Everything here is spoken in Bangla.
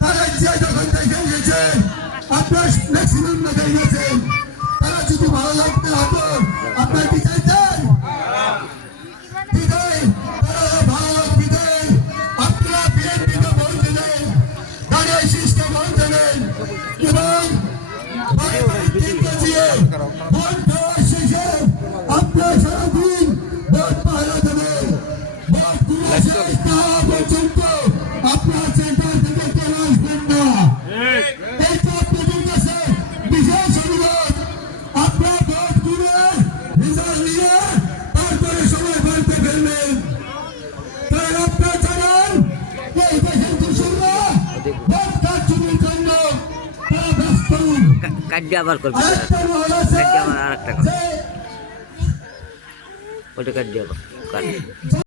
তারা যে যখন দেখে গেছে আপনার ম্যাক্সিমাম দেখে গেছেন, তারা যদি ভালো লাগতে হতো আপনার কি চাইতেন? তারা ভালো লাগতে আপনারা বিএনপিকে ভোট দিলেন, তাদের শীষকে ভোট দিলেন এবং ভোট দেওয়ার শেষে আপনার সারাদিন ভোট পাহারা দেবেন। ভোট দিয়ে শেষ না হওয়া পর্যন্ত আপনার সেন্টার থেকে কেন আসবেন না। এইটা আপনাদের কাছে বিশেষ অনুরোধ। আপনার ভোট দিয়ে রেজাল্ট নিয়ে তারপরে সময় বলতে ফেলবেন। তাই আপনারা জানান এই দেশের কৃষকরা ভোট কারচুপির জন্য তারা ব্যস্ত। কাটিয়ে আবার করবে, কাটিয়ে আবার আর একটা ওইটা কাটিয়ে আবার